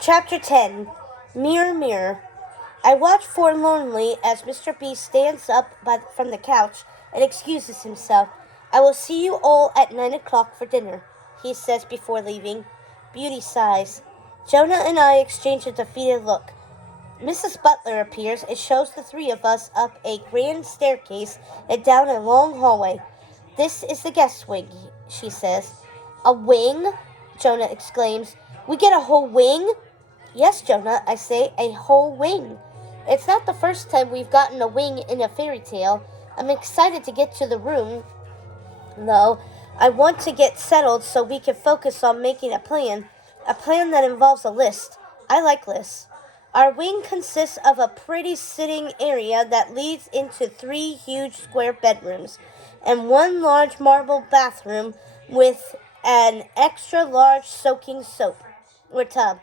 Chapter 10 Mirror, Mirror. I watch forlornly as Mr. B stands up from the couch and excuses himself. I will see you all at 9 o'clock for dinner, he says before leaving. Beauty sighs. Jonah and I exchange a defeated look. Mrs. Butler appears and shows the three of us up a grand staircase and down a long hallway. This is the guest wing, she says. A wing? Jonah exclaims. We get a whole wing? Yes, Jonah, I say, a whole wing. It's not the first time we've gotten a wing in a fairy tale. I'm excited to get to the room, though. I want to get settled so we can focus on making a plan that involves a list. I like lists. Our wing consists of a pretty sitting area that leads into 3 huge square bedrooms and 1 large marble bathroom with an extra large soaking soap or tub.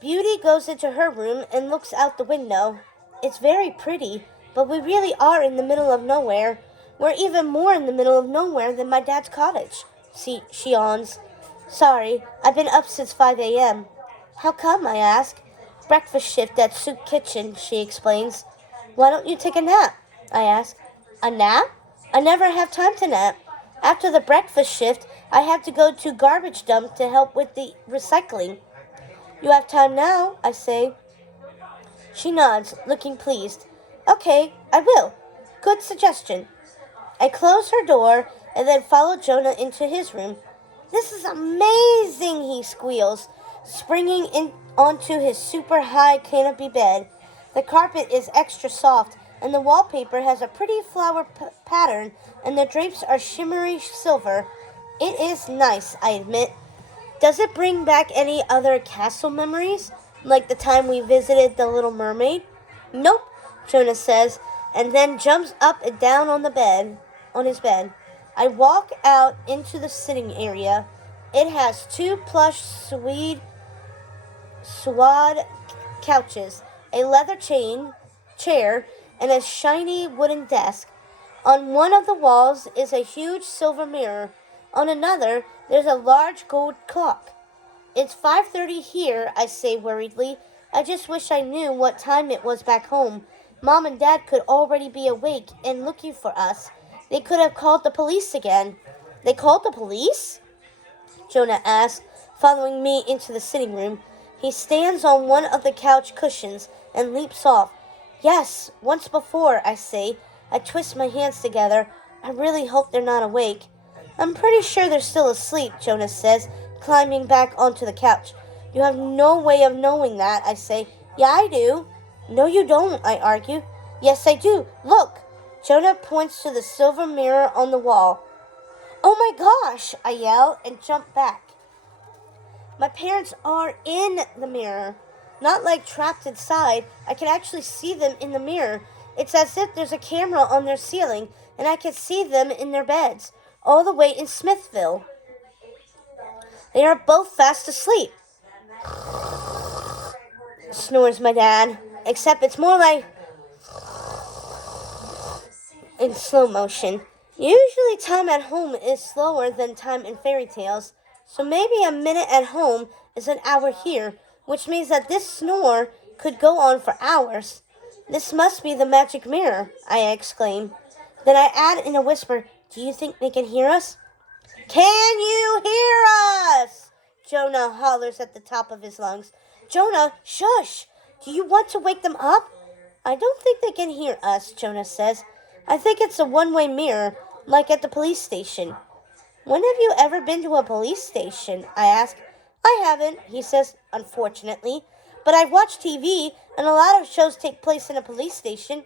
Beauty goes into her room and looks out the window. It's very pretty, but we really are in the middle of nowhere. We're even more in the middle of nowhere than my dad's cottage. She yawns. Sorry, I've been up since 5 a.m. How come, I ask. Breakfast shift at Soup Kitchen, she explains. Why don't you take a nap? I ask. A nap? I never have time to nap. After the breakfast shift, I have to go to garbage dump to help with the recycling. You have time now, I say. She nods, looking pleased. Okay, I will. Good suggestion. I close her door and then follow Jonah into his room. This is amazing, he squeals, springing in onto his super high canopy bed. The carpet is extra soft, and the wallpaper has a pretty flower pattern, and the drapes are shimmery silver. It is nice, I admit. Does it bring back any other castle memories? Like the time we visited the Little Mermaid? Nope, Jonah says, and then jumps up and down on his bed. I walk out into the sitting area. It has 2 plush suede couches, a leather chair, and a shiny wooden desk. On one of the walls is a huge silver mirror. On another, there's a large gold clock. It's 5:30 here, I say worriedly. I just wish I knew what time it was back home. Mom and Dad could already be awake and looking for us. They could have called the police again. They called the police? Jonah asks, following me into the sitting room. He stands on one of the couch cushions and leaps off. Yes, once before, I say. I twist my hands together. I really hope they're not awake. I'm pretty sure they're still asleep, Jonah says, climbing back onto the couch. You have no way of knowing that, I say. Yeah, I do. No, you don't, I argue. Yes, I do. Look. Jonah points to the silver mirror on the wall. Oh my gosh, I yell and jump back. My parents are in the mirror. Not like trapped inside. I can actually see them in the mirror. It's as if there's a camera on their ceiling, and I can see them in their beds, all the way in Smithville. They are both fast asleep. Snores my dad, except it's more like in slow motion. Usually time at home is slower than time in fairy tales, so maybe a minute at home is an hour here, which means that this snore could go on for hours. This must be the magic mirror, I exclaim. Then I add in a whisper, do you think they can hear us? Can you hear us? Jonah hollers at the top of his lungs. Jonah, shush! Do you want to wake them up? I don't think they can hear us, Jonah says. I think it's a one-way mirror, like at the police station. When have you ever been to a police station? I ask. I haven't, he says, unfortunately. But I've watched TV, and a lot of shows take place in a police station.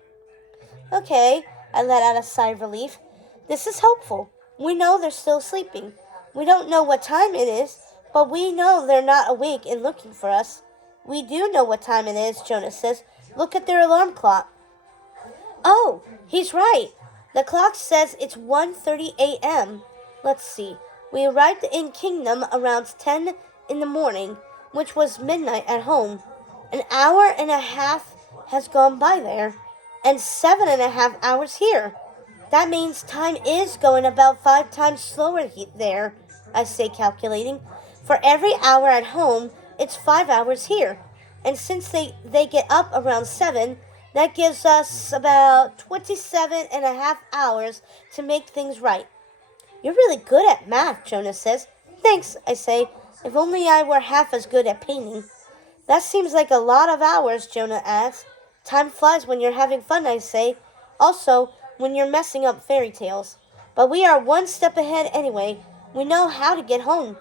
Okay, I let out a sigh of relief. This is hopeful. We know they're still sleeping. We don't know what time it is, but we know they're not awake and looking for us. We do know what time it is, Jonah says. Look at their alarm clock. Oh, he's right. The clock says it's 1:30 a.m. Let's see. We arrived in Kingdom around 10 in the morning, which was midnight at home. An hour and a half has gone by there, and 7.5 hours here. That means time is going about 5 times slower there, I say, calculating. For every hour at home, it's 5 hours here. And since they get up around 7, that gives us about 27.5 hours to make things right. You're really good at math, Jonah says. Thanks, I say. If only I were half as good at painting. That seems like a lot of hours, Jonah adds. Time flies when you're having fun, I say. Also, when you're messing up fairy tales. But we are one step ahead anyway. We know how to get home.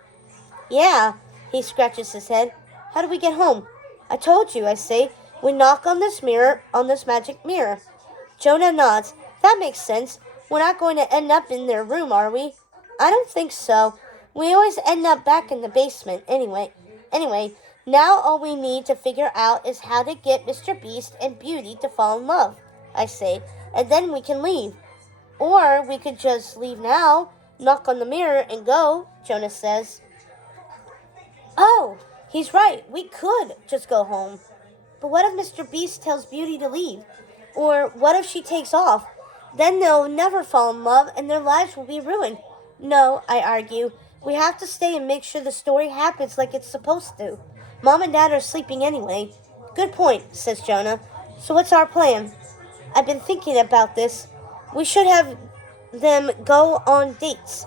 Yeah, he scratches his head. How do we get home? I told you, I say. We knock on this mirror, on this magic mirror. Jonah nods. That makes sense. We're not going to end up in their room, are we? I don't think so. We always end up back in the basement, anyway. Anyway, now all we need to figure out is how to get Mr. Beast and Beauty to fall in love, I say, and then we can leave. Or we could just leave now, knock on the mirror, and go, Jonah says. Oh, he's right. We could just go home. But what if Mr. Beast tells Beauty to leave? Or what if she takes off? Then they'll never fall in love and their lives will be ruined. No, I argue. We have to stay and make sure the story happens like it's supposed to. Mom and Dad are sleeping anyway. Good point, says Jonah. So what's our plan? I've been thinking about this. We should have them go on dates.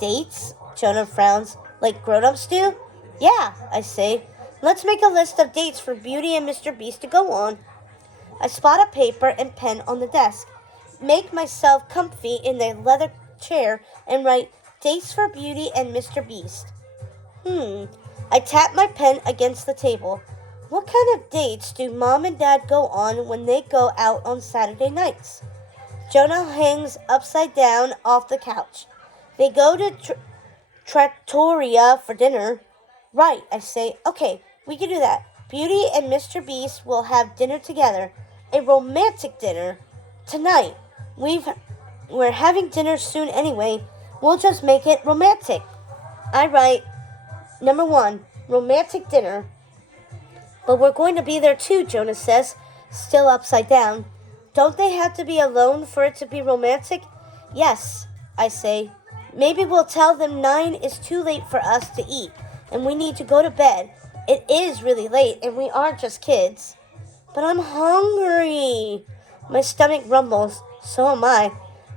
Dates? Jonah frowns. Like grown-ups do? Yeah, I say. Let's make a list of dates for Beauty and Mr. Beast to go on. I spot a paper and pen on the desk. Make myself comfy in the leather chair and write dates for Beauty and Mr. Beast. I tap my pen against the table. What kind of dates do Mom and Dad go on when they go out on Saturday nights? Jonah hangs upside down off the couch. They go to Trattoria for dinner. Right, I say. Okay, we can do that. Beauty and Mr. Beast will have dinner together. A romantic dinner. Tonight. We're having dinner soon anyway. We'll just make it romantic. I write, number 1, romantic dinner. But we're going to be there too, Jonah says, still upside down. Don't they have to be alone for it to be romantic? Yes, I say. Maybe we'll tell them 9 is too late for us to eat, and we need to go to bed. It is really late, and we aren't just kids. But I'm hungry. My stomach rumbles. So am I.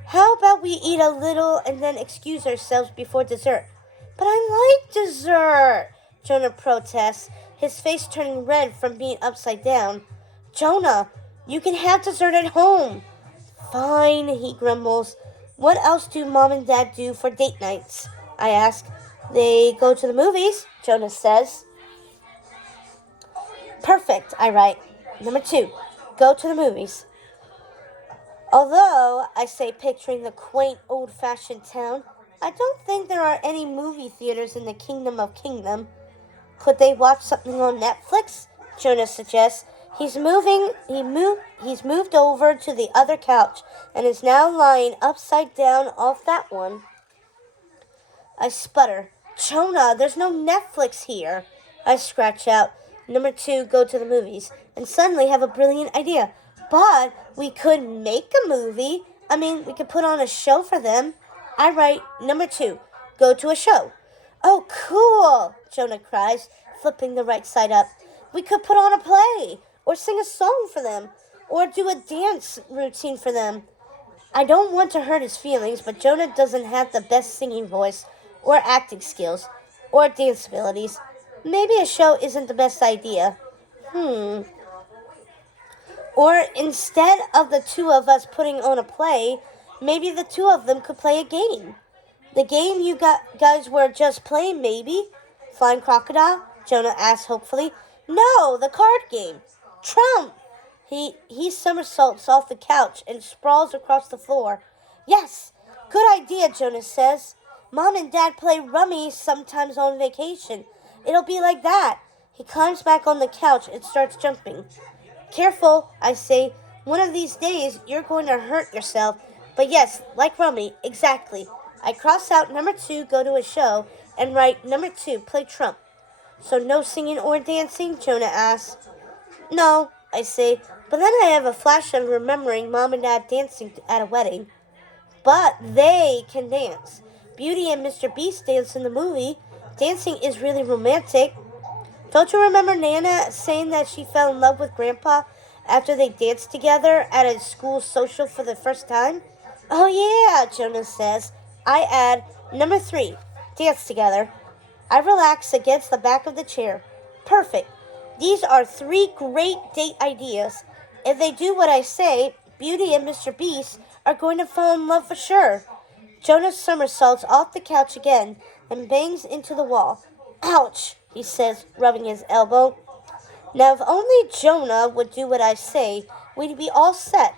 How about we eat a little and then excuse ourselves before dessert? But I like dessert, Jonah protests, his face turning red from being upside down. Jonah, you can have dessert at home. Fine, he grumbles. What else do Mom and Dad do for date nights? I ask. They go to the movies, Jonah says. Perfect, I write. Number 2, go to the movies. Although, I say, picturing the quaint, old-fashioned town, I don't think there are any movie theaters in the Kingdom of Kingdom. Could they watch something on Netflix? Jonah suggests. He's moved over to the other couch and is now lying upside down off that one. I sputter. Jonah, there's no Netflix here. I scratch out. Number 2, go to the movies. And suddenly have a brilliant idea. But we could make a movie. We could put on a show for them. I write, number 2, go to a show. Oh, cool, Jonah cries, flipping the right side up. We could put on a play, or sing a song for them, or do a dance routine for them. I don't want to hurt his feelings, but Jonah doesn't have the best singing voice, or acting skills, or dance abilities. Maybe a show isn't the best idea. Or instead of the 2 of us putting on a play, maybe the 2 of them could play a game. The game you guys were just playing, maybe? Flying Crocodile? Jonah asks hopefully. No, the card game. Trump! He somersaults off the couch and sprawls across the floor. Yes, good idea, Jonah says. Mom and Dad play rummy sometimes on vacation. It'll be like that. He climbs back on the couch and starts jumping. Careful, I say. One of these days, you're going to hurt yourself. But yes, like rummy, exactly. I cross out number 2, go to a show, and write number 2, play Trump. So no singing or dancing? Jonah asks. No, I say, but then I have a flash of remembering Mom and Dad dancing at a wedding. But they can dance. Beauty and Mr. Beast dance in the movie. Dancing is really romantic. Don't you remember Nana saying that she fell in love with Grandpa after they danced together at a school social for the first time? Oh, yeah, Jonas says. I add, number 3, dance together. I relax against the back of the chair. Perfect. These are 3 great date ideas. If they do what I say, Beauty and Mr. Beast are going to fall in love for sure. Jonas somersaults off the couch again and bangs into the wall. Ouch, he says, rubbing his elbow. Now, if only Jonah would do what I say, we'd be all set.